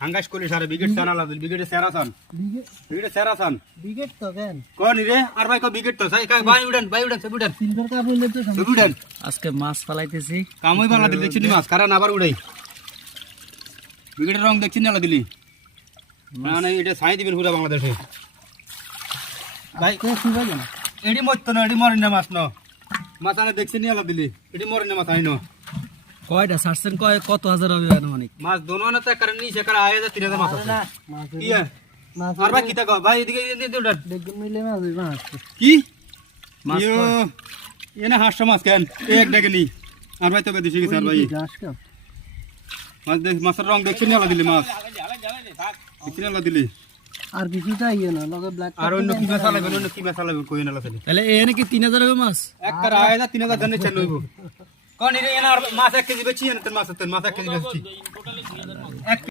হাঙ্গাস করলি সারে বিকেট সান আলাদা বিকেটে সেরাসান বিকেটে সেরাসান বিকেট তো কেন কোন রে আর ভাই কো বিকেট তো সাই কাই ভাই উড়ান সব উড়ান সিলভার কাপ হইলে তো সব উড়ান আজকে মাছ ফালাইতেছি কামই বাংলা দিল দেখছিনি মাছ কারণ আবার উড়াই বিকেটের রং দেখছিনি আলা দিলি না না এটা ছাই দিবেন পুরো বাংলাদেশে ভাই কে শুবা কেন এডি মত না এডি মরে না মাছ ন মাছ আনে দেখছিনি আলা দিলি এডি মরে না মাছ আই ন কয়টা ছাড়ছেন কয় কত হাজার হবে আনুমানিক মাছ দোনো না তা কারণ নিচে কার 2000 3000 মাছ আছে মাছ কি মাছ আর ভাই কিতা কো ভাই এদিকে এদিকে উড়ান দেখুন মিলে মাছ হইবা কি মাছ ইয়ো এনে হাঁসটা মাছ কেন এক ডেকে নি আর ভাই তোকে দিছি কি স্যার ভাই গাছ কাপ মাছ দেখ মাছের রং দেখছি না দিলি মাছ দেখছি না দিলি আর কিছু চাই না লগে ব্ল্যাক আর অন্য কি মাছ লাগবে অন্য কি মাছ লাগবে কই না লাগবে তাহলে এনে কি 3000 হবে মাছ এক কার 3000 জানে চাই লইব কোন এনে আর মাছ 1 কেজি বেচি এনে তোর মাছ 1 কেজি বেচছি